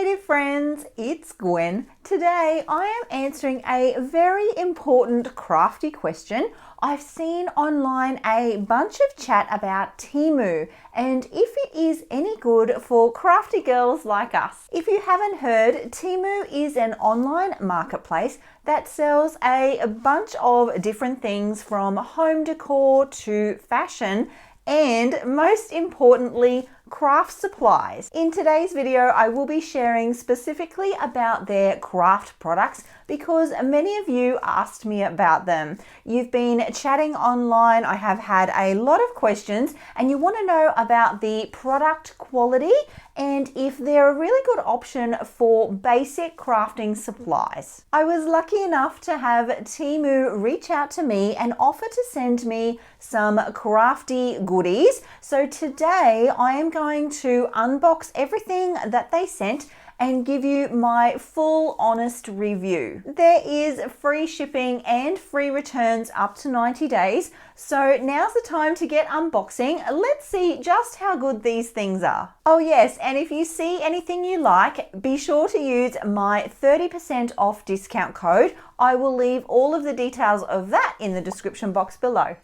creative friends, it's Gwen. Today I am answering a very important crafty question. I've seen online a bunch of chat about Temu and if it is any good for crafty girls like us. If you haven't heard, Temu is an online marketplace that sells a bunch of different things from home decor to fashion and most importantly, craft supplies. In today's video, I will be sharing specifically about their craft products because many of you asked me about them. You've been chatting online, I have had a lot of questions, and you want to know about the product quality and if they're a really good option for basic crafting supplies. I was lucky enough to have Temu reach out to me and offer to send me some crafty goodies. So today I am going to unbox everything that they sent and give you my full honest review. There is free shipping and free returns up to 90 days. So now's the time to get unboxing. Let's see just how good these things are. Oh yes, and if you see anything you like, be sure to use my 30% off discount code. I will leave all of the details of that in the description box below.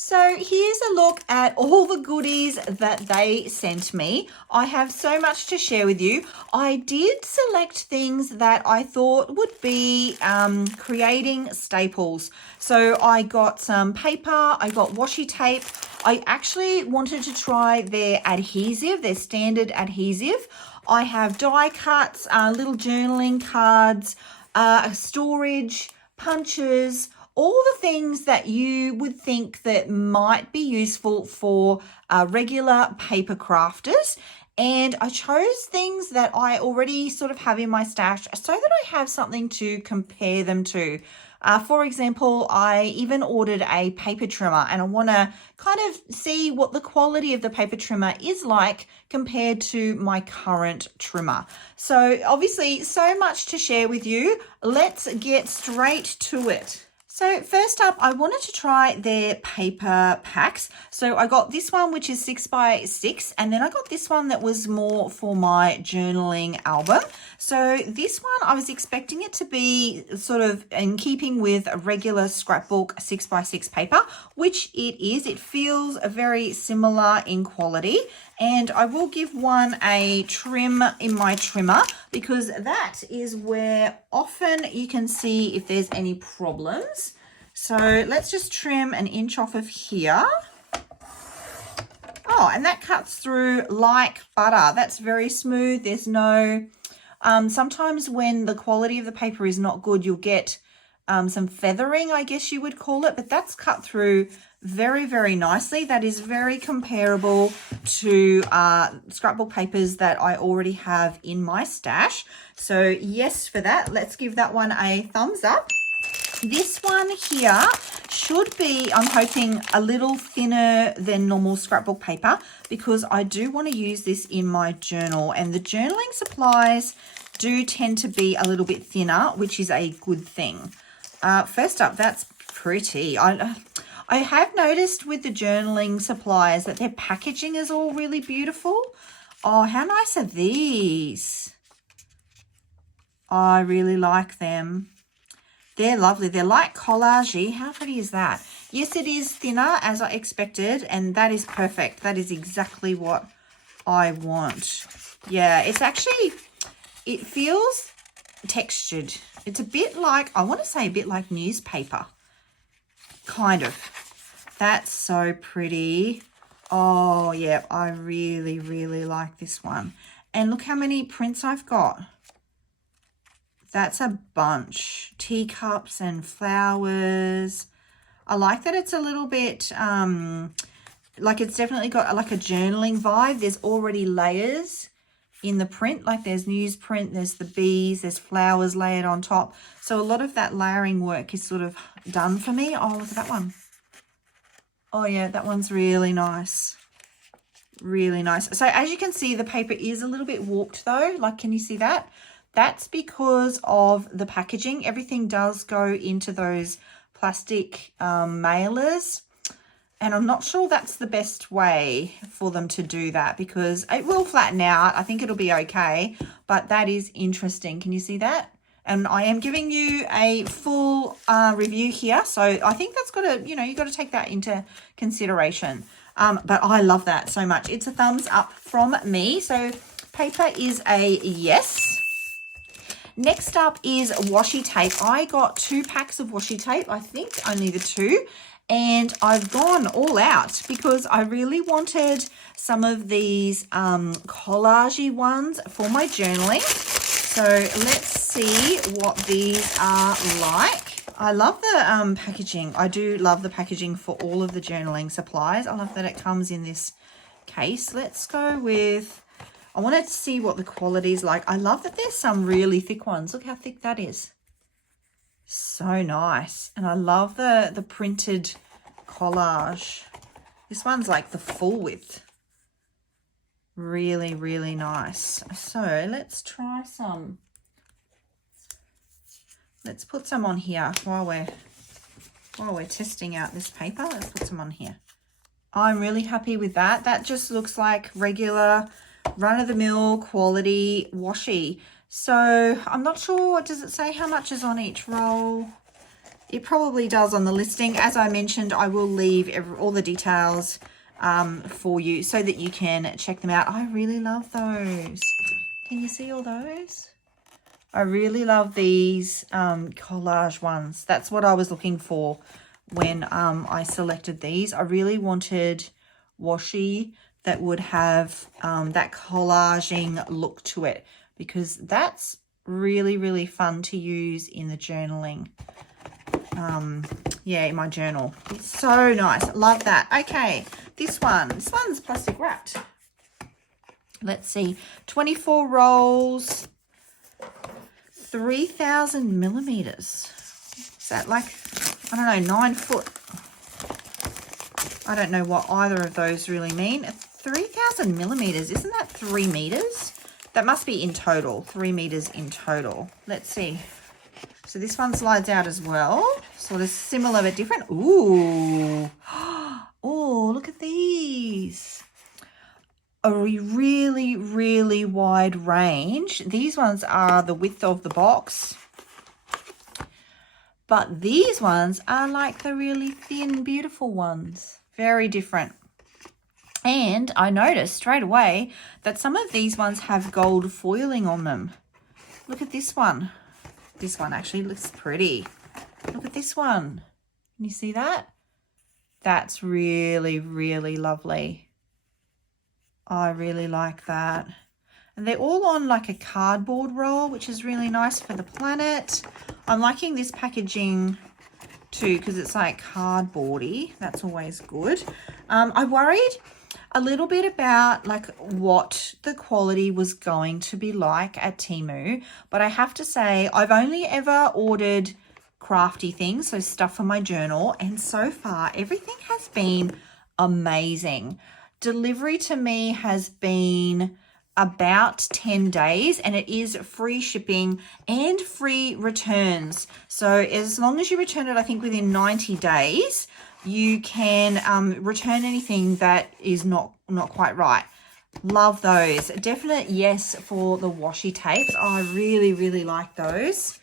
So here's a look at all the goodies that they sent me. I have so much to share with you. I did select things that I thought would be creating staples. So I got some paper, I got washi tape. I actually wanted to try their adhesive, their standard adhesive. I have die cuts, little journaling cards, storage, punches, all the things that you would think that might be useful for regular paper crafters. And I chose things that I already sort of have in my stash so that I have something to compare them to. For example, I even ordered a paper trimmer and I want to kind of see what the quality of the paper trimmer is like compared to my current trimmer. So obviously so much to share with you. Let's get straight to it. So first up, I wanted to try their paper packs. So I got this one, which is 6x6, and then I got this one that was more for my journaling album. So this one, I was expecting it to be sort of in keeping with a regular scrapbook 6x6 paper, which it is. It feels very similar in quality. And I will give one a trim in my trimmer because that is where often you can see if there's any problems. So let's just trim an inch off of here. Oh, and that cuts through like butter. That's very smooth. There's no, sometimes when the quality of the paper is not good, you'll get some feathering, I guess you would call it, but that's cut through very, very nicely. That is very comparable to scrapbook papers that I already have in my stash. So yes, for that, let's give that one a thumbs up. This one here should be, I'm hoping, a little thinner than normal scrapbook paper because I do want to use this in my journal, and the journaling supplies do tend to be a little bit thinner, which is a good thing. First up, that's pretty. I have noticed with the journaling supplies that their packaging is all really beautiful. Oh, how nice are these? I really like them. They're lovely. They're like collagey. How pretty is that? Yes, it is thinner as I expected, and that is perfect. That is exactly what I want. Yeah, it's actually, it feels textured. It's a bit like, I want to say a bit like newspaper. Kind of. That's so pretty. Oh, yeah, I really, really like this one. And look how many prints I've got. That's a bunch. Teacups and flowers. I like that it's a little bit, like it's definitely got like a journaling vibe. There's already layers in the print, like there's newsprint, there's the bees, there's flowers layered on top. So a lot of that layering work is sort of done for me. Oh, look at that one. Oh yeah, that one's really nice. Really nice. So as you can see, the paper is a little bit warped though. Like, can you see that? That's because of the packaging. Everything does go into those plastic mailers. And I'm not sure that's the best way for them to do that because it will flatten out. I think it'll be okay, but that is interesting. Can you see that? And I am giving you a full review here. So I think that's got to, you've got to take that into consideration. But I love that so much. It's a thumbs up from me. So paper is a yes. Next up is washi tape. I got 2 packs of washi tape, I think, only the 2. And I've gone all out because I really wanted some of these collagey ones for my journaling. So let's see what these are like. I love the packaging. I do love the packaging for all of the journaling supplies. I love that it comes in this case. Let's go with, I wanted to see what the quality is like. I love that there's some really thick ones. Look how thick that is. So nice. And I love the printed collage. This one's like the full width. Really, really nice. So let's try some. Let's put some on here while we're testing out this paper. Let's put some on here. I'm really happy with that. That just looks like regular run-of-the-mill quality washi. So I'm not sure, does it say how much is on each roll? It probably does on the listing. As I mentioned, I will leave all the details for you so that you can check them out. I really love those. Can you see all those? I really love these collage ones. That's what I was looking for when I selected these. I really wanted washi that would have that collaging look to it, because that's really, really fun to use in the journaling. Yeah, in my journal. It's so nice. Love that. Okay, this one's plastic wrapped. Let's see. 24 rolls, 3,000 millimeters. Is that like, I don't know, 9 foot? I don't know what either of those really mean. 3,000 millimeters. Isn't that 3 meters? That must be in total. 3 meters in total. Let's see. So this one slides out as well. Sort of similar but different. Ooh. Oh, look at these. A really, really wide range. These ones are the width of the box. But these ones are like the really thin, beautiful ones. Very different. And I noticed straight away that some of these ones have gold foiling on them. Look at this one. This one actually looks pretty. Look at this one. Can you see that? That's really, really lovely. I really like that. And they're all on like a cardboard roll, which is really nice for the planet. I'm liking this packaging too because it's like cardboardy. That's always good. I worried a little bit about like what the quality was going to be like at Temu, but I have to say I've only ever ordered crafty things, so stuff for my journal, and so far everything has been amazing. Delivery to me has been about 10 days, and it is free shipping and free returns. So as long as you return it, I think within 90 days, you can return anything that is not quite right. Love those. Definite yes for the washi tapes. I really, really like those.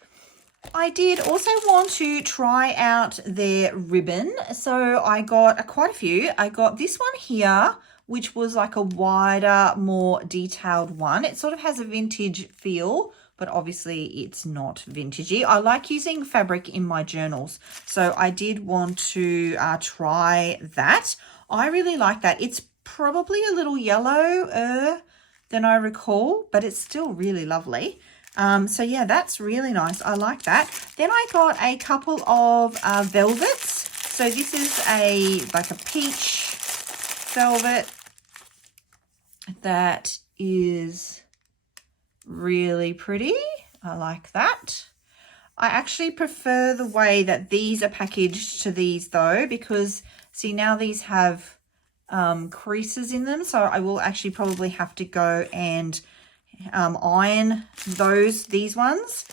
I did also want to try out their ribbon. So I got quite a few. I got this one here, which was like a wider, more detailed one. It sort of has a vintage feel, but obviously it's not vintagey. I like using fabric in my journals, so I did want to try that. I really like that. It's probably a little yellower than I recall, but it's still really lovely. So yeah, that's really nice. I like that. Then I got a couple of velvets. So this is like a peach velvet that is really pretty. I like that. I actually prefer the way that these are packaged to these though, because see now these have creases in them, so I will actually probably have to go and iron these ones.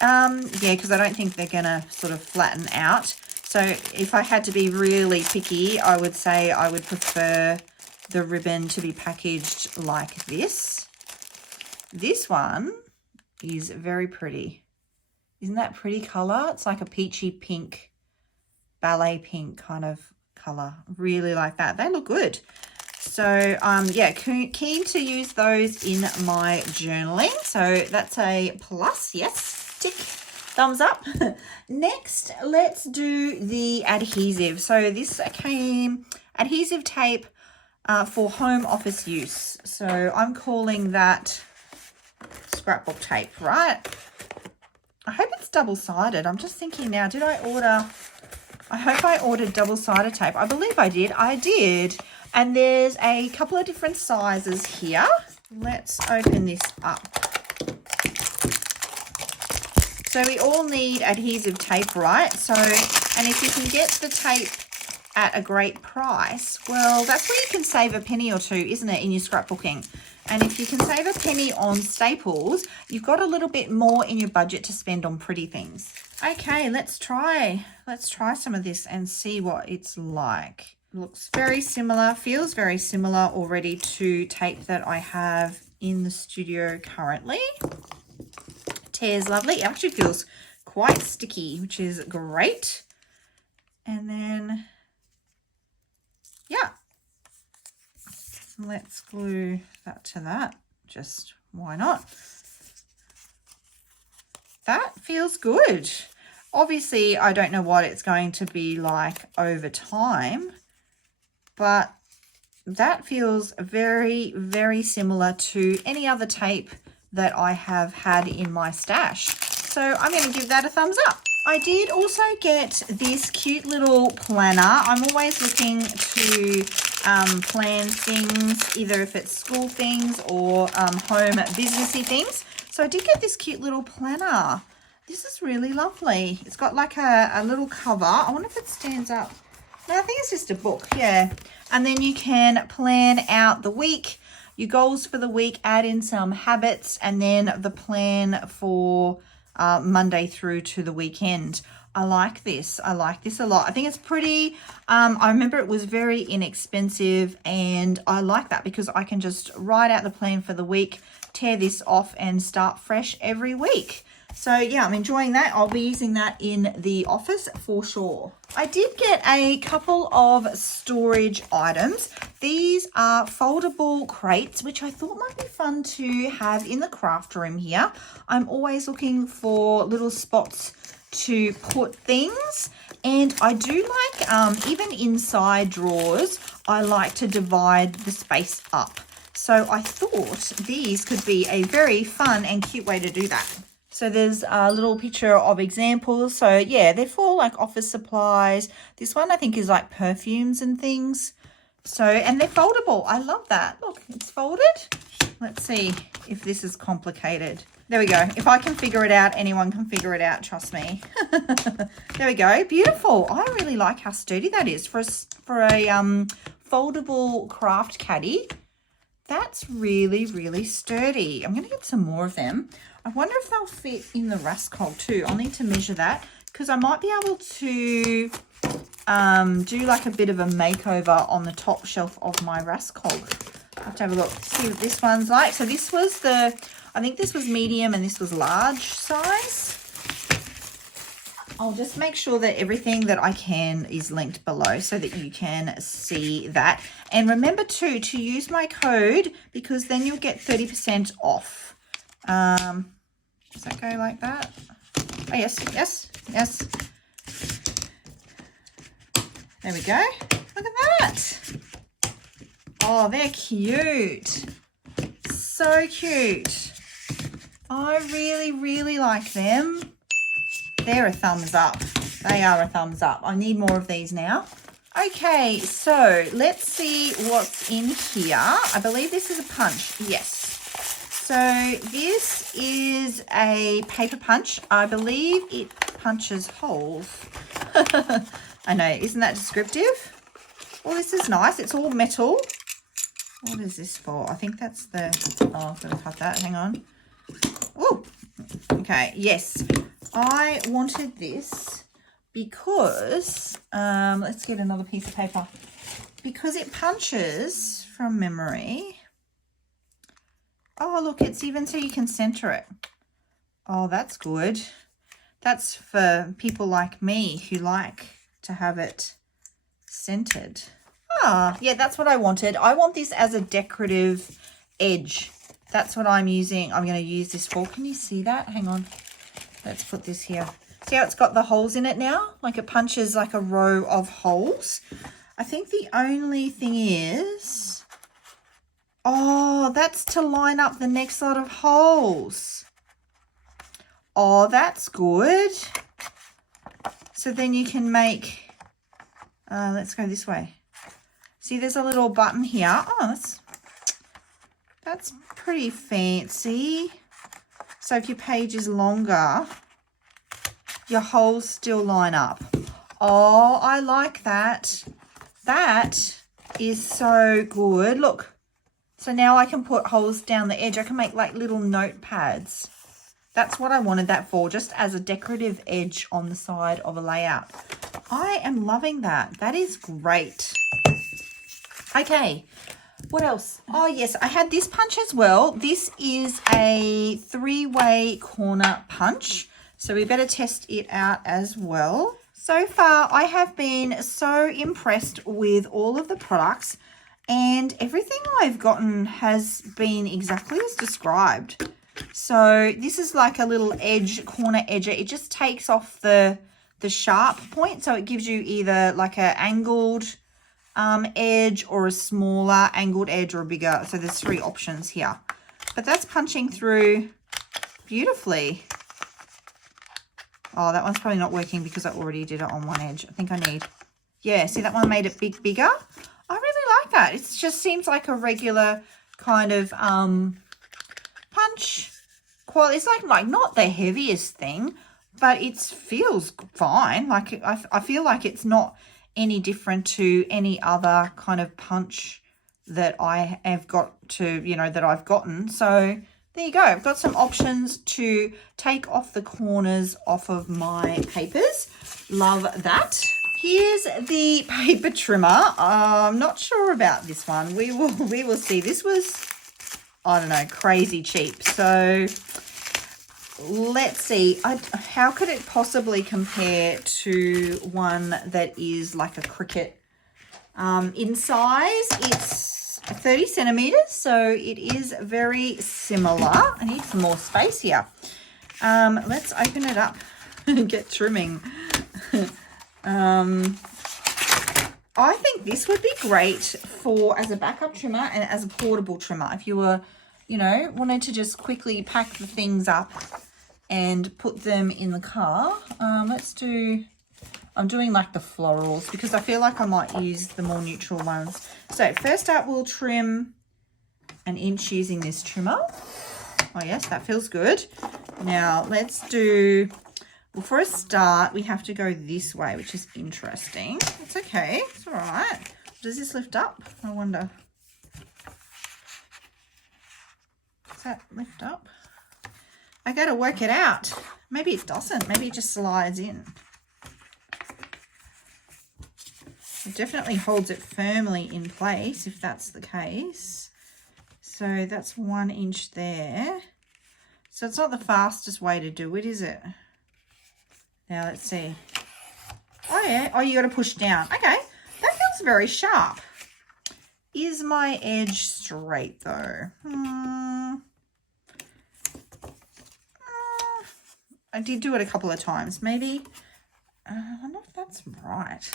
Yeah, because I don't think they're gonna sort of flatten out. So if I had to be really picky, I would say I would prefer the ribbon to be packaged like this. This one is very pretty. Isn't that pretty color? It's like a peachy pink, ballet pink kind of color. Really like that. They look good. So yeah, keen to use those in my journaling. So that's a plus. Yes, tick. Thumbs up. Next, let's do the adhesive. So this came adhesive tape for home office use. So I'm calling that scrapbook tape, right? I hope it's double-sided. I'm just thinking now, did I order? I hope I ordered double-sided tape. I believe I did. I did. And there's a couple of different sizes here. Let's open this up. So we all need adhesive tape, right? So, and if you can get the tape at a great price, well, that's where you can save a penny or two, isn't it, in your scrapbooking? And if you can save a penny on staples, you've got a little bit more in your budget to spend on pretty things. Okay, let's try some of this and see what it's like. Looks very similar, feels very similar already to tape that I have in the studio currently. Tears lovely. It actually feels quite sticky, which is great. And then, yeah, let's glue that to that. Just why not? That feels good. Obviously, I don't know what it's going to be like over time, but that feels very, very similar to any other tape that I have had in my stash. So I'm going to give that a thumbs up. I did also get this cute little planner. I'm always looking to plan things, either if it's school things or home businessy things. So I did get this cute little planner. This is really lovely. It's got like a little cover. I wonder if it stands up. No, I think it's just a book, yeah. And then you can plan out the week, your goals for the week, add in some habits, and then the plan for Monday through to the weekend. I like this. I like this a lot. I think it's pretty. I remember it was very inexpensive, and I like that because I can just write out the plan for the week, tear this off, and start fresh every week. So yeah, I'm enjoying that. I'll be using that in the office for sure. I did get a couple of storage items. These are foldable crates, which I thought might be fun to have in the craft room here. I'm always looking for little spots to put things, and I do like, even inside drawers, I like to divide the space up. So I thought these could be a very fun and cute way to do that. So there's a little picture of examples. So yeah, they're for like office supplies. This one I think is like perfumes and things. So, and they're foldable. I love that. Look, it's folded. Let's see if this is complicated. There we go. If I can figure it out, anyone can figure it out. Trust me. There we go. Beautiful. I really like how sturdy that is for a foldable craft caddy. That's really, really sturdy. I'm going to get some more of them. I wonder if they'll fit in the Rascol too. I'll need to measure that because I might be able to do like a bit of a makeover on the top shelf of my Rascol. I'll have to have a look, see what this one's like. So this was I think this was medium and this was large size. I'll just make sure that everything that I can is linked below so that you can see that. And remember too, to use my code because then you'll get 30% off. Does that go like that? Oh, yes, yes, yes. There we go. Look at that. Oh, they're cute. So cute. I really, really like them. They're a thumbs up. They are a thumbs up. I need more of these now. Okay, so let's see what's in here. I believe this is a punch. Yes. So this is a paper punch. I believe it punches holes. I know, isn't that descriptive? Well, this is nice. It's all metal. What is this for? I think that's oh, I've got to cut that. Hang on. Oh, okay. Yes, I wanted this because, let's get another piece of paper, because it punches from memory. Oh, look, it's even so you can center it. Oh, that's good. That's for people like me who like to have it centered. Ah, yeah, that's what I wanted. I want this as a decorative edge. That's what I'm using. I'm going to use this for. Can you see that? Hang on. Let's put this here. See how it's got the holes in it now? Like it punches like a row of holes. I think the only thing is, oh, that's to line up the next lot of holes. Oh, that's good. So then you can make, let's go this way. See, there's a little button here. Oh, that's pretty fancy. So if your page is longer, your holes still line up. Oh, I like that. That is so good. Look. So now I can put holes down the edge. I can make like little notepads. That's what I wanted that for, just as a decorative edge on the side of a layout. I am loving that. That is great. Okay, what else? Oh, yes, I had this punch as well. This is a 3-way corner punch, so we better test it out as well. So far, I have been so impressed with all of the products, and everything I've gotten has been exactly as described. So this is like a little edge, corner edger. It just takes off the sharp point, so it gives you either like an angled edge or a smaller angled edge or a bigger. So there's 3 options here. But that's punching through beautifully. Oh, that one's probably not working because I already did it on one edge. I think I need, yeah, see that one made it bigger? I really like that. It just seems like a regular kind of punch. It's like not the heaviest thing, but it feels fine. Like I feel like it's not any different to any other kind of punch that I have got to, that I've gotten. So there you go. I've got some options to take off the corners off of my papers. Love that. Here's the paper trimmer. I'm not sure about this one. We will see. This was, I don't know, crazy cheap. So let's see. How could it possibly compare to one that is like a Cricut? In size, it's 30 centimeters, so it is very similar. I need some more space here. Let's open it up and get trimming. I think this would be great for as a backup trimmer and as a portable trimmer. If you were, wanted to just quickly pack the things up and put them in the car. I'm doing like the florals because I feel like I might use the more neutral ones. So first up, we'll trim an inch using this trimmer. Oh yes, that feels good. Now let's do, well, for a start, we have to go this way, which is interesting. It's okay, it's all right. Does this lift up? I wonder. Does that lift up? I gotta work it out. Maybe it doesn't. Maybe it just slides in. It definitely holds it firmly in place if that's the case. So that's 1 inch there. So it's not the fastest way to do it, is it? Now let's see. Oh yeah. Oh, you got to push down. Okay. That feels very sharp. Is my edge straight though? I did do it a couple of times. Maybe. I don't know if that's right.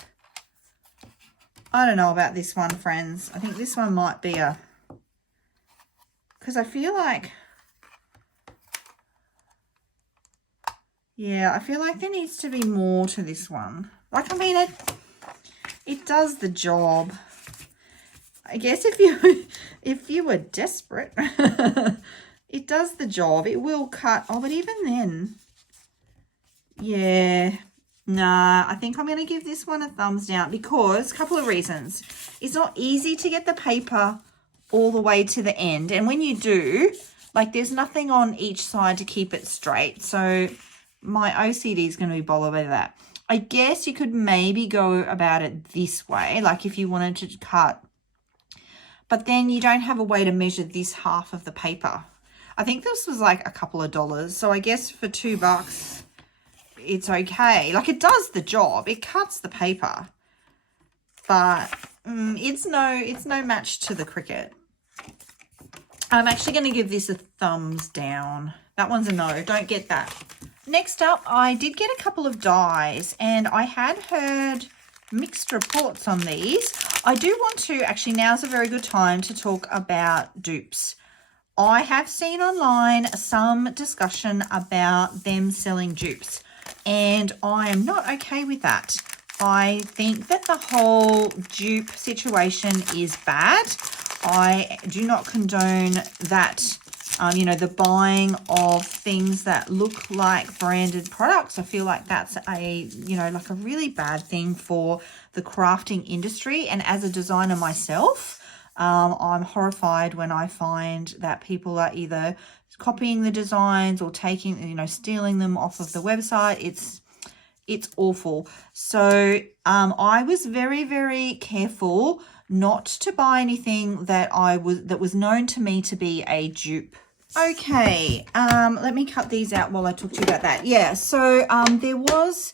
I don't know about this one, friends. I think this one might be a... Because I feel like... Yeah, I feel like there needs to be more to this one. Like, I mean, it does the job. I guess if you were desperate, it does the job. It will cut. Oh, but even then, yeah. Nah, I think I'm going to give this one a thumbs down because a couple of reasons. It's not easy to get the paper all the way to the end. And when you do, like there's nothing on each side to keep it straight. So my OCD is going to be bothered by that. I guess you could maybe go about it this way, like if you wanted to cut, but then you don't have a way to measure this half of the paper. I think this was like a couple of dollars, so I guess for $2 it's okay. Like, it does the job, it cuts the paper, but it's no match to the Cricut. I'm actually going to give this a thumbs down. That one's a no, don't get that. Next up, I did get a couple of dies, and I had heard mixed reports on these. I do want to, actually now's a very good time to talk about dupes. I have seen online some discussion about them selling dupes, and I am not okay with that. I think that the whole dupe situation is bad. I do not condone that, you know, the buying of things that look like branded products. I feel like that's a, you know, like a really bad thing for the crafting industry. And as a designer myself, I'm horrified when I find that people are either copying the designs or taking, you know, stealing them off of the website. It's awful. So I was very, very careful not to buy anything that was known to me to be a dupe. Okay, let me cut these out while I talk to you about that. Yeah, so there was,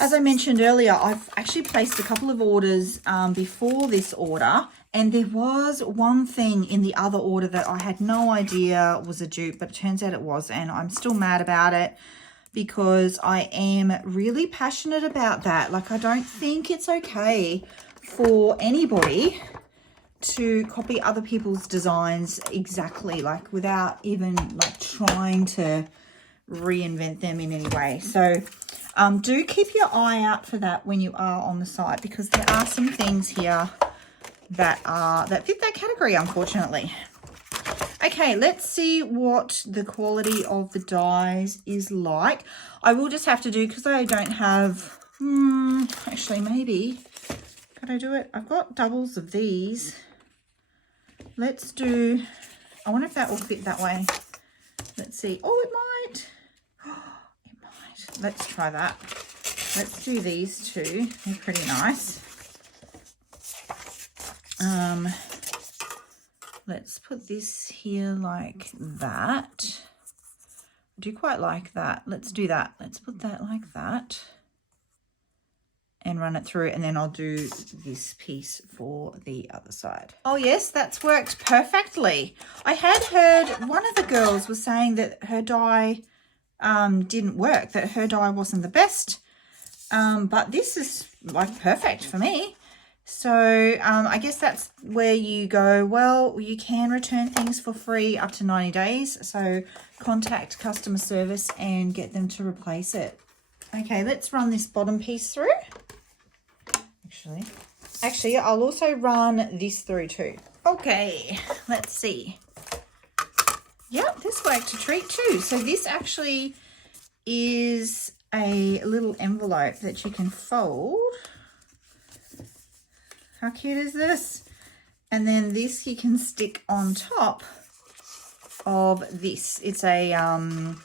as I mentioned earlier, I've actually placed a couple of orders before this order, and there was one thing in the other order that I had no idea was a dupe, but it turns out it was, and I'm still mad about it because I am really passionate about that. Like, I don't think it's okay for anybody to copy other people's designs exactly, like without even like trying to reinvent them in any way. So do keep your eye out for that when you are on the site, because there are some things here that fit that category, unfortunately. Okay, let's see what the quality of the dies is like. I will just have to do, because I don't have, actually maybe, could I do it? I've got doubles of these. Let's do, I wonder if that will fit that way. Let's see. Oh, it might. It might. Let's try that. Let's do these two. They're pretty nice. Let's put this here like that. I do quite like that. Let's do that. Let's put that like that and run it through, and then I'll do this piece for the other side. Oh yes, that's worked perfectly. I had heard one of the girls was saying that her die didn't work, that her die wasn't the best, but this is like perfect for me. So I guess that's where you go, well, you can return things for free up to 90 days. So contact customer service and get them to replace it. Okay, let's run this bottom piece through. Actually, I'll also run this through too. Okay, let's see. Yep, this worked a treat too. So this actually is a little envelope that you can fold. How cute is this? And then this you can stick on top of this. It's a, and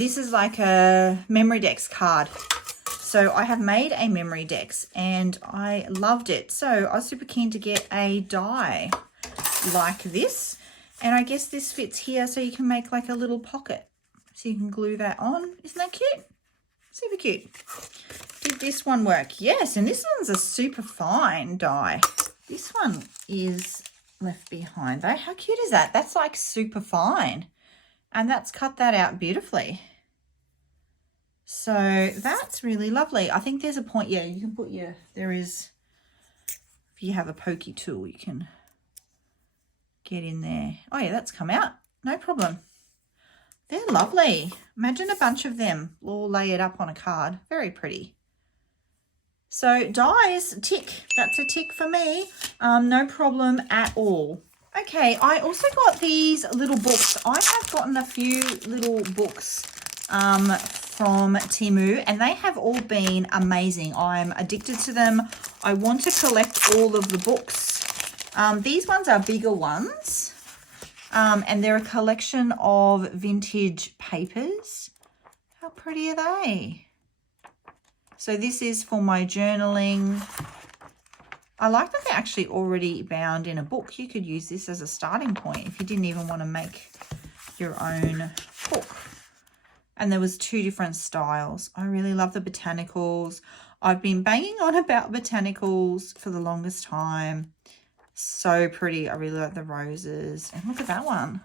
this is like a memory decks card. So I have made a memory decks and I loved it. So I was super keen to get a die like this. And I guess this fits here, so you can make like a little pocket. So you can glue that on. Isn't that cute? Super cute. Did this one work? Yes, and this one's a super fine die. This one is left behind though. How cute is that? That's like super fine. And that's cut that out beautifully. So that's really lovely. I think there's a point, yeah, you can put your, there is, if you have a pokey tool, you can get in there. Oh yeah, that's come out. No problem. They're lovely. Imagine a bunch of them all layered up on a card. Very pretty. So dies, tick. That's a tick for me. No problem at all. Okay, I also got these little books. I have gotten a few little books from Temu, and they have all been amazing. I'm addicted to them. I want to collect all of the books. These ones are bigger ones, and they're a collection of vintage papers. How pretty are they? So this is for my journaling. I like that they're actually already bound in a book. You could use this as a starting point if you didn't even want to make your own book. And there was 2 different styles. I really love the botanicals. I've been banging on about botanicals for the longest time. So pretty. I really like the roses. And look at that one.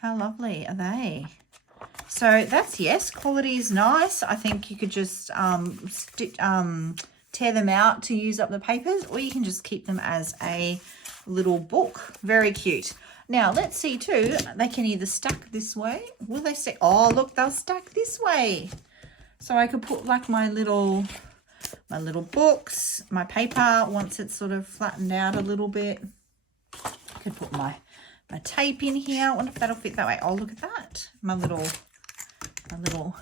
How lovely are they? So that's yes. Quality is nice. I think you could just tear them out to use up the papers, or you can just keep them as a little book. Very cute. Now let's see too, they can either stack this way. Will they stack? Oh look, they'll stack this way. So I could put like my little books, my paper, once it's sort of flattened out a little bit. I could put my tape in here. I wonder if that'll fit that way. Oh, look at that. My little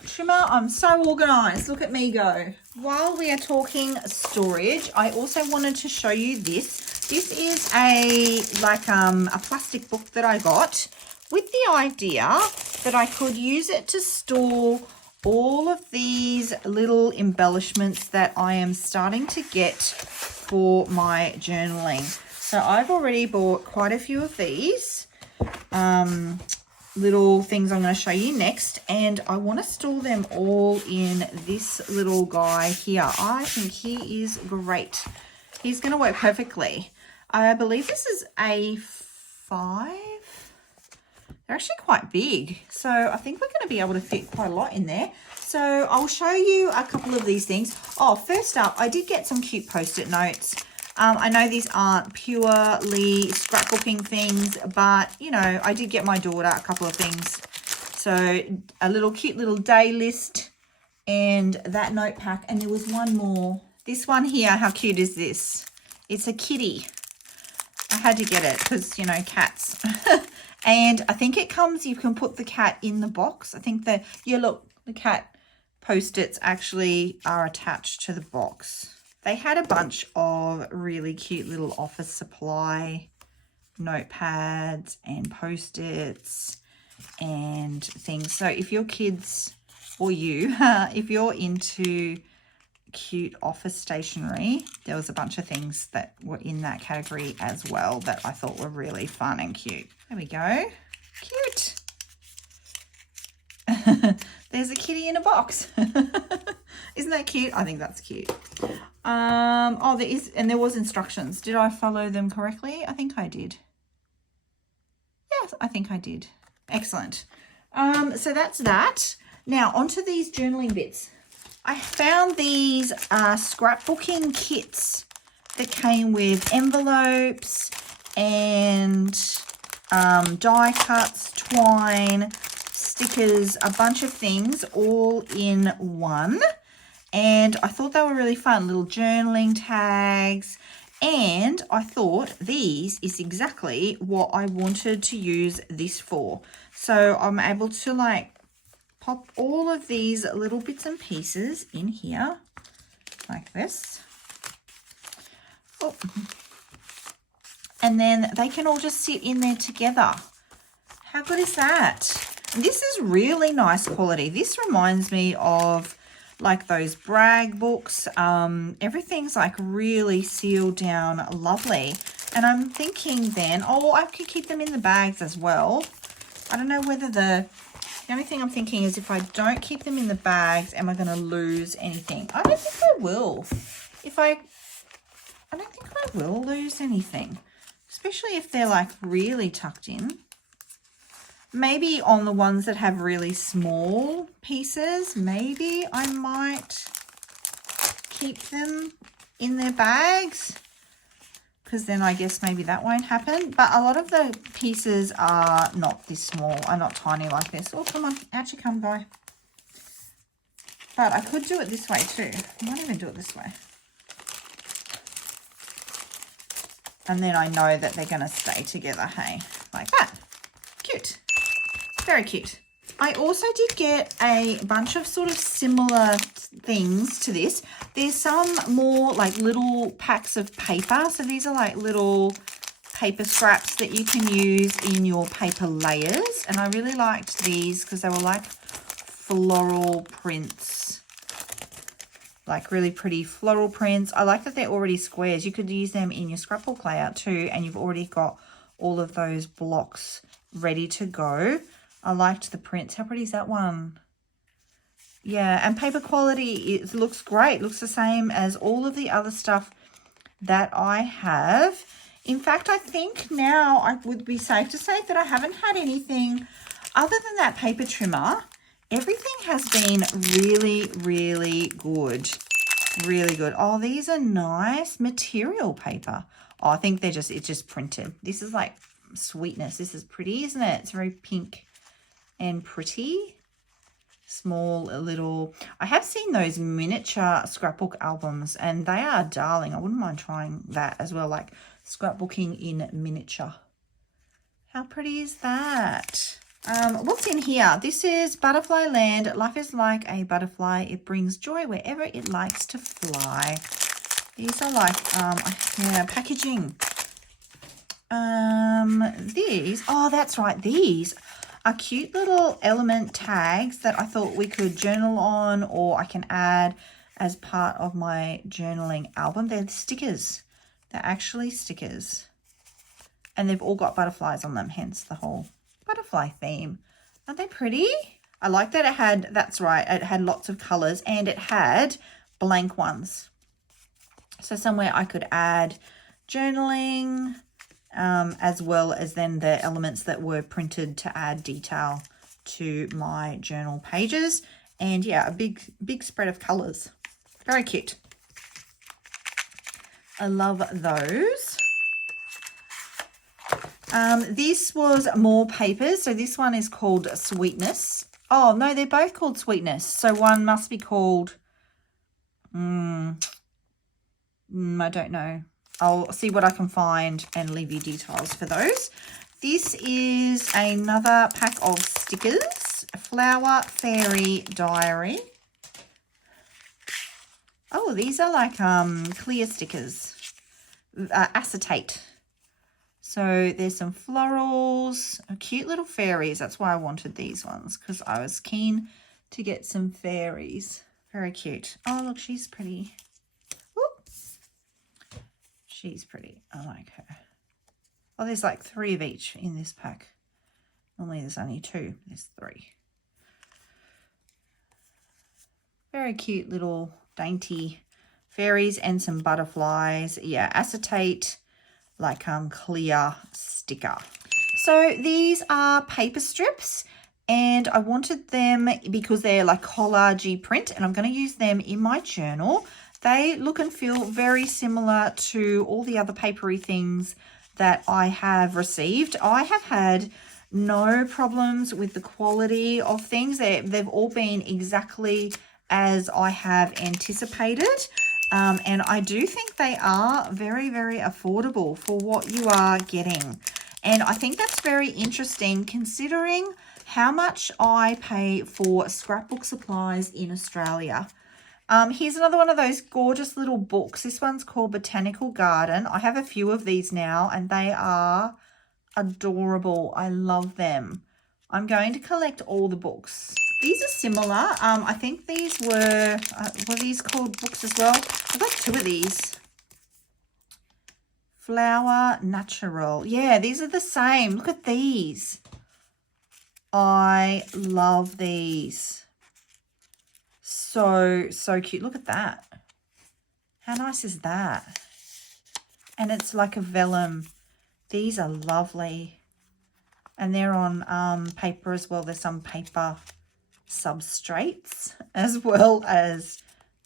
trimmer. I'm so organized. Look at me go. While we are talking storage, I also wanted to show you this. This is a plastic book that I got with the idea that I could use it to store all of these little embellishments that I am starting to get for my journaling. So I've already bought quite a few of these little things I'm going to show you next, and I want to store them all in this little guy here. I think he is great. He's going to work perfectly. I believe this is A5. They're actually quite big, so I think we're going to be able to fit quite a lot in there. So I'll show you a couple of these things. Oh, first up, I did get some cute Post-it notes. I know these aren't purely scrapbooking things, but, you know, I did get my daughter a couple of things. So a cute little day list and that note pack. And there was one more. This one here, how cute is this? It's a kitty. I had to get it because, you know, cats. And I think it comes, you can put the cat in the box. I think the cat Post-its actually are attached to the box. They had a bunch of really cute little office supply notepads and Post-its and things. So if your kids or you, if you're into cute office stationery, there was a bunch of things that were in that category as well that I thought were really fun and cute. There we go. Cute. There's a kitty in a box. Isn't that cute? I think that's cute. Oh, there was instructions. Did I follow them correctly? I think I did. Yes, I think I did. Excellent. So that's that. Now onto these journaling bits. I found these scrapbooking kits that came with envelopes and die cuts, twine, stickers, a bunch of things all in one. And I thought they were really fun, little journaling tags. And I thought these is exactly what I wanted to use this for. So I'm able to like pop all of these little bits and pieces in here like this. Oh. And then they can all just sit in there together. How good is that? This is really nice quality. This reminds me of like those brag books. Everything's like really sealed down lovely. And I'm thinking then, oh, I could keep them in the bags as well. I don't know whether the only thing I'm thinking is if I don't keep them in the bags, am I going to lose anything? I don't think I will. I don't think I will lose anything, especially if they're like really tucked in. Maybe on the ones that have really small pieces, maybe I might keep them in their bags, because then I guess maybe that won't happen. But a lot of the pieces are not this small, are not tiny like this. Oh, come on, out you come, guy. But I could do it this way too. I might even do it this way. And then I know that they're going to stay together, hey, like that. Cute. Very cute. I also did get a bunch of sort of similar things to this. There's some more like little packs of paper. So these are like little paper scraps that you can use in your paper layers. And I really liked these because they were like floral prints. like really pretty floral prints. I like that they're already squares. You could use them in your scrapbook layout too, and you've already got all of those blocks ready to go. I liked the prints. How pretty is that one? Yeah, and paper quality, it looks great. Looks the same as all of the other stuff that I have. In fact, I think now I would be safe to say that I haven't had anything other than that paper trimmer. Everything has been really, really good. Really good. Oh, these are nice material paper. Oh, I think it's just printed. This is like sweetness. This is pretty, isn't it? It's very pink and pretty. Small little, I have seen those miniature scrapbook albums and they are darling. I wouldn't mind trying that as well, like scrapbooking in miniature. How pretty is that? What's in here? This is Butterfly Land. Life is like a butterfly. It brings joy wherever it likes to fly. These are like, yeah, packaging. Oh, that's right. These are cute little element tags that I thought we could journal on, or I can add as part of my journaling album. They're stickers. They're actually stickers. And they've all got butterflies on them, hence the whole butterfly theme. Aren't they pretty? I like that it had, that's right, it had lots of colors and it had blank ones. So somewhere I could add journaling, as well as then the elements that were printed to add detail to my journal pages. And yeah, a big spread of colors. Very cute. I love those. This was more papers. So this one is called Sweetness. Oh, no, they're both called Sweetness. So one must be called, I don't know. I'll see what I can find and leave you details for those. This is another pack of stickers. Flower Fairy Diary. Oh, these are like clear stickers. Acetate. So there's some florals, cute little fairies. That's why I wanted these ones, because I was keen to get some fairies. Very cute. Oh, look, she's pretty. Whoop. She's pretty. I like her. Oh, there's like 3 of each in this pack. Normally there's only 2. There's 3. Very cute little dainty fairies and some butterflies. Yeah, acetate, like clear sticker. So these are paper strips and I wanted them because they're like collage print and I'm going to use them in my journal. They look and feel very similar to all the other papery things that I have received. I have had no problems with the quality of things. They've all been exactly as I have anticipated. And I do think they are very, very affordable for what you are getting. And I think that's very interesting considering how much I pay for scrapbook supplies in Australia. Here's another one of those gorgeous little books. This one's called Botanical Garden. I have a few of these now and they are adorable. I love them. I'm going to collect all the books. These are similar. I think these were these called books as well? I've got 2 of these. Flower Natural. Yeah, these are the same. Look at these. I love these. So cute. Look at that. How nice is that? And it's like a vellum. These are lovely. And they're on paper as well. There's some paper substrates as well as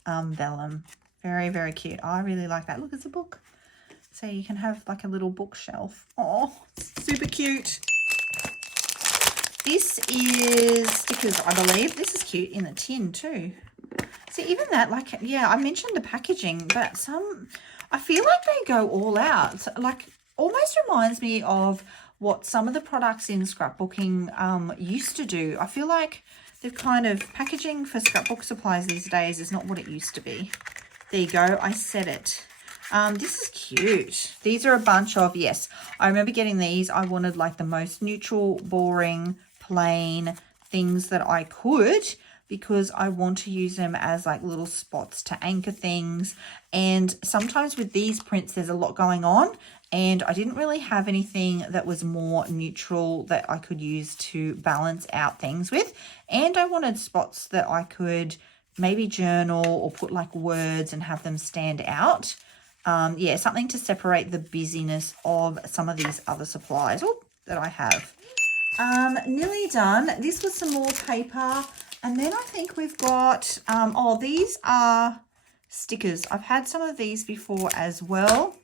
vellum. Very, very cute. I really like that. Look, it's a book. So you can have like a little bookshelf. Oh, super cute. This is stickers, I believe. This is cute in a tin too. See, even that, like, yeah, I mentioned the packaging, but I feel like they go all out. Like, almost reminds me of what some of the products in scrapbooking used to do. I feel like the kind of packaging for scrapbook supplies these days is not what it used to be. There you go. I said it. This is cute. These are a bunch of, yes, I remember getting these. I wanted like the most neutral, boring, plain things that I could because I want to use them as like little spots to anchor things. And sometimes with these prints, there's a lot going on, and I didn't really have anything that was more neutral that I could use to balance out things with. And I wanted spots that I could maybe journal or put like words and have them stand out. Yeah, something to separate the busyness of some of these other supplies that I have. Nearly done. This was some more paper. And then I think we've got, these are stickers. I've had some of these before as well.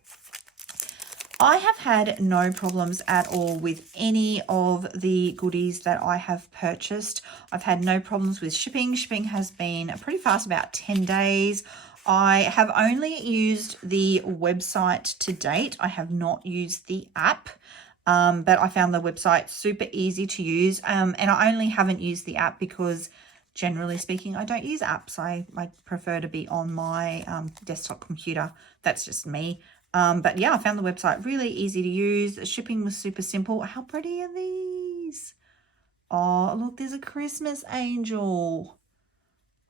I have had no problems at all with any of the goodies that I have purchased. I've had no problems with shipping. Shipping has been pretty fast, about 10 days. I have only used the website to date. I have not used the app. But I found the website super easy to use. And I only haven't used the app because generally speaking, I don't use apps. I prefer to be on my desktop computer. That's just me. But yeah, I found the website really easy to use. The shipping was super simple. How pretty are these? Oh, look, there's a Christmas angel.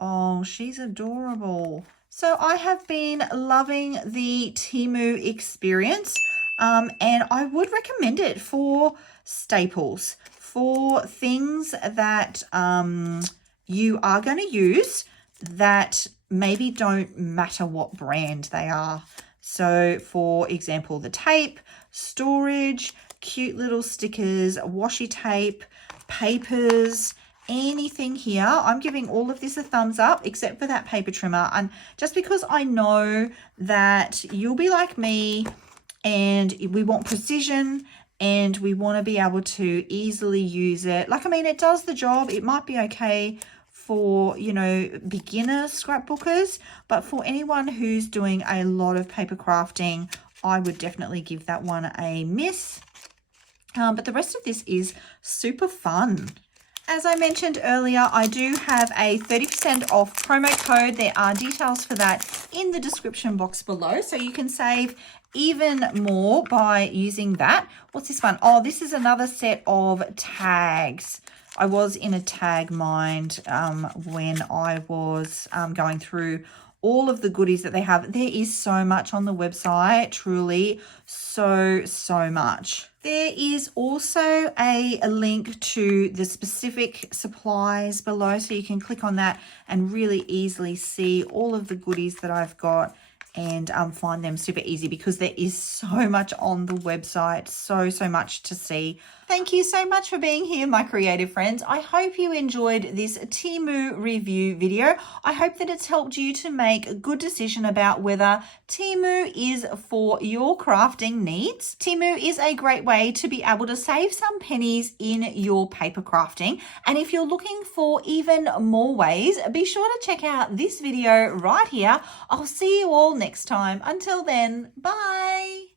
Oh, she's adorable. So I have been loving the Temu experience. And I would recommend it for staples, for things that you are going to use that maybe don't matter what brand they are. So for example, the tape, storage, cute little stickers, washi tape, papers, anything here. I'm giving all of this a thumbs up except for that paper trimmer. And just because I know that you'll be like me, and we want precision and we want to be able to easily use it. Like, I mean, it does the job. It might be okay for, you know, beginner scrapbookers, but for anyone who's doing a lot of paper crafting, I would definitely give that one a miss. But the rest of this is super fun. As I mentioned earlier, I do have a 30% off promo code. There are details for that in the description box below, so you can save even more by using that. What's this one? Oh, this is another set of tags. I was in a tag mind when I was going through all of the goodies that they have. There is so much on the website, truly so much. There is also a link to the specific supplies below, so you can click on that and really easily see all of the goodies that I've got and find them super easy because there is so much on the website, so much to see. Thank you so much for being here, my creative friends. I hope you enjoyed this Temu review video. I hope that it's helped you to make a good decision about whether Temu is for your crafting needs. Temu is a great way to be able to save some pennies in your paper crafting. And if you're looking for even more ways, be sure to check out this video right here. I'll see you all next time. Until then, bye.